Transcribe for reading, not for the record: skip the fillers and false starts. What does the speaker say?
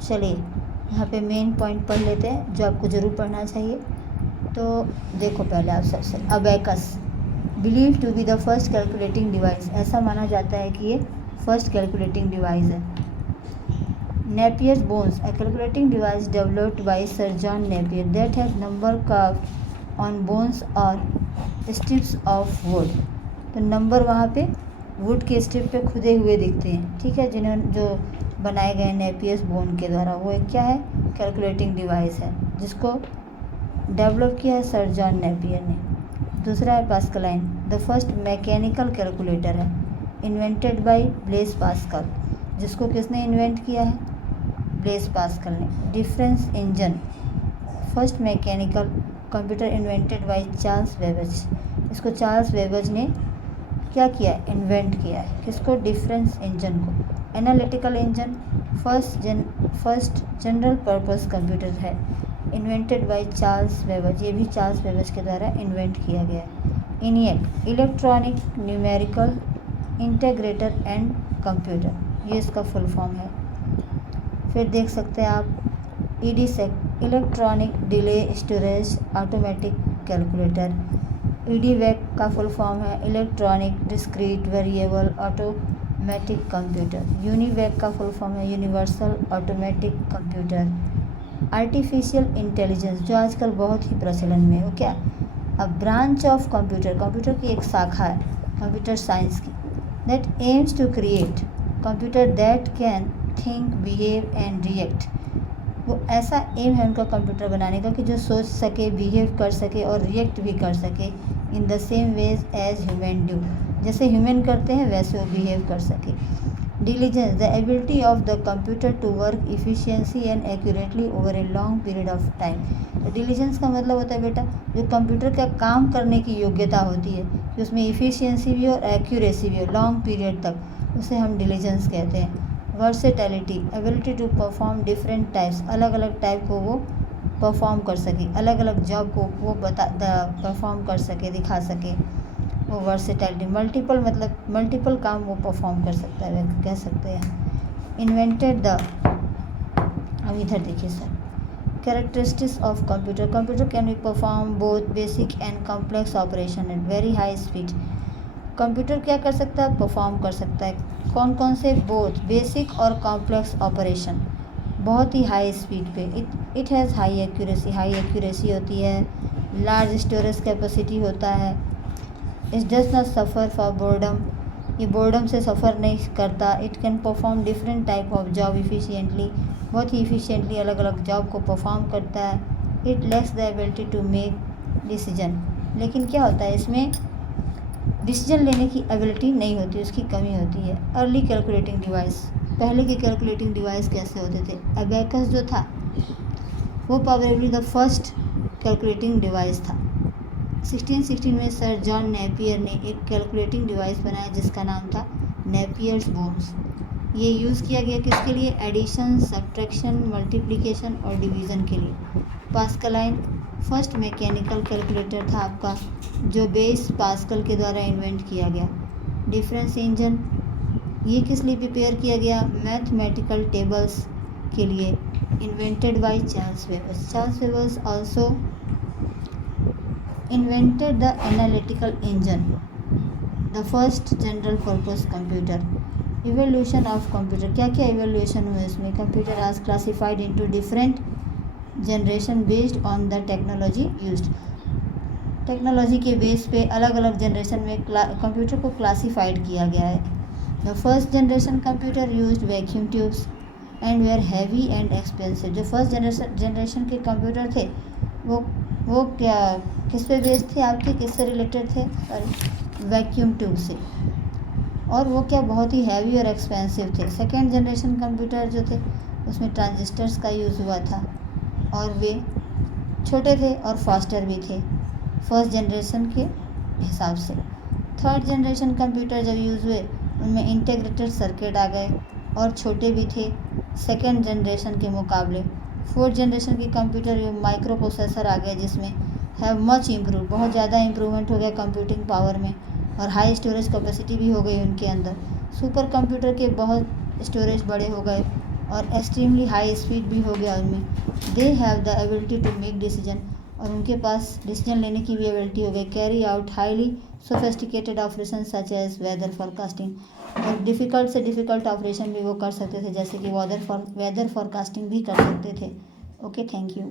चलिए यहाँ पे मेन पॉइंट पढ़ लेते हैं जो आपको ज़रूर पढ़ना चाहिए। तो देखो पहले आप सबसे, abacus believe to be the first calculating device, ऐसा माना जाता है कि ये फर्स्ट कैलकुलेटिंग डिवाइस है। Napier's bones, a calculating device developed by Sir John Napier that has number carved on bones or strips of wood। तो number वहाँ पे वुड के स्ट्रिप पे खुदे हुए दिखते हैं, ठीक है, जिन्होंने जो बनाए गए नेपियर्स बोन के द्वारा, वो एक क्या है, कैलकुलेटिंग डिवाइस है जिसको डेवलप किया है सर जॉन नेपियर ने। दूसरा है Pascaline, the first mechanical calculator है, इन्वेंटेड बाय ब्लेस पास्कल, जिसको किसने इन्वेंट किया है, ब्लेस पास्कल ने। Difference engine, first mechanical computer invented by Charles Babbage, इसको चार्ल्स बेबेज ने क्या किया है, इन्वेंट किया है, किसको, डिफरेंस इंजन को। Analytical engine first general purpose computer है, इन्वेंटेड बाय चार्ल्स बेबेज, ये भी चार्ल्स बेबेज के द्वारा इन्वेंट किया गया है। ENIAC electronic numerical integrator and computer, ये इसका फुल फॉर्म है। फिर देख सकते हैं आप EDSAC, electronic delay storage automatic calculator. EDVAC का फुल फॉर्म है electronic discrete variable automatic computer. UNIVAC का फुल फॉर्म है universal automatic computer. Artificial intelligence, जो आजकल बहुत ही प्रचलन में है, वो क्या, a branch of computer, computer की एक शाखा है कंप्यूटर साइंस की, that aims to create computer that can think behave and react. वो ऐसा एम है उनका कंप्यूटर बनाने का कि जो सोच सके, बिहेव कर सके और रिएक्ट भी कर सके in the same ways as human do, जैसे ह्यूमन करते हैं वैसे वो बिहेव कर सके। Diligence, the ability of the computer to work efficiency and accurately over a long period of time. तो डिलीजेंस का मतलब होता है बेटा, जो कंप्यूटर का काम करने की योग्यता होती है, कि उसमें इफिशियंसी भी और एक्यूरेसी भी हो लॉन्ग पीरियड तक, उसे हम डिलीजेंस कहते हैं। Versatility, ability to perform different types, अलग अलग टाइप को वो परफॉर्म कर सके, अलग अलग जॉब को वो परफॉर्म कर सके, दिखा सके, वो वर्सेटैलिटी। मल्टीपल मतलब मल्टीपल काम वो परफॉर्म कर सकता है, कह सकते हैं। इन्वेंटेड द, अब इधर देखिए sir, characteristics of computer, computer can be perform both basic and complex operation at very high speed. Computer क्या कर सकता है, परफॉर्म कर सकता है कौन कौन से, बोथ बेसिक और कॉम्प्लेक्स ऑपरेशन, बहुत ही हाई स्पीड पे। It has high accuracy, high accuracy होती है। लार्ज स्टोरेज कैपेसिटी होता है। It does not suffer for boredom, ये बोर्डम से सफ़र नहीं करता। It can perform different type of job efficiently, बहुत ही इफिशिएंटली अलग अलग जॉब को परफॉर्म करता है। It lacks the ability to make decision, लेकिन क्या होता है इसमें, डिसीजन लेने की एबिलिटी नहीं होती, उसकी कमी होती है। अर्ली कैलकुलेटिंग डिवाइस, पहले के कैलकुलेटिंग डिवाइस कैसे होते थे, अबैकस जो था वो probably the first calculating device था। 1616 में सर जॉन नेपियर ने एक कैलकुलेटिंग डिवाइस बनाया जिसका नाम था नेपियर्स बोन्स। ये यूज़ किया गया किसके लिए, एडिशन, सब्ट्रैक्शन, मल्टीप्लिकेशन और डिवीज़न के लिए। पास्कलाइन फर्स्ट मैकेनिकल कैलकुलेटर था आपका, जो बेस पास्कल के द्वारा इन्वेंट किया गया। डिफरेंस इंजन, ये किस लिए प्रिपेयर किया गया, मैथमेटिकल टेबल्स के लिए, invented by Charles Babbage. Charles Babbage also invented the analytical engine, the first general purpose computer. Evolution of computer, क्या क्या इवोल्यूशन हुआ इसमें, कंप्यूटर आज classified into different generation based on the technology used. Technology के base पे अलग अलग generation में कंप्यूटर को क्लासिफाइड किया गया है। The first generation computer used vacuum tubes and where heavy and expensive. जो फर्स्ट जनरेशन के कंप्यूटर थे वो क्या किस पे बेस्ड थे आपके, किससे रिलेटेड थे, वैक्यूम ट्यूब से, और वो क्या बहुत ही हैवी और एक्सपेंसिव थे। सेकेंड जनरेशन कंप्यूटर जो थे उसमें ट्रांजिस्टर्स का यूज़ हुआ था और वे छोटे थे और फास्टर भी थे फर्स्ट जनरेशन के हिसाब से। थर्ड जनरेशन कंप्यूटर जब यूज़ हुए उनमें इंटीग्रेटेड सर्किट आ गए और छोटे भी थे सेकेंड जनरेशन के मुकाबले। फोर्थ जनरेशन के कंप्यूटर ये माइक्रो प्रोसेसर आ गए जिसमें हैव मच इम्प्रूव, बहुत ज़्यादा इम्प्रूवमेंट हो गया कंप्यूटिंग पावर में, और हाई स्टोरेज कैपेसिटी भी हो गई उनके अंदर। सुपर कंप्यूटर के बहुत स्टोरेज बड़े हो गए और एक्सट्रीमली हाई स्पीड भी हो गया उनमें। They have the ability to make decision, और उनके पास डिसीजन लेने की भी एबिलिटी हो गई। Carry out highly sophisticated operation such as weather forecasting, और डिफ़िकल्ट से डिफ़िकल्ट ऑपरेशन भी वो कर सकते थे, जैसे कि वेदर फॉरकास्टिंग भी कर सकते थे। Okay, thank you.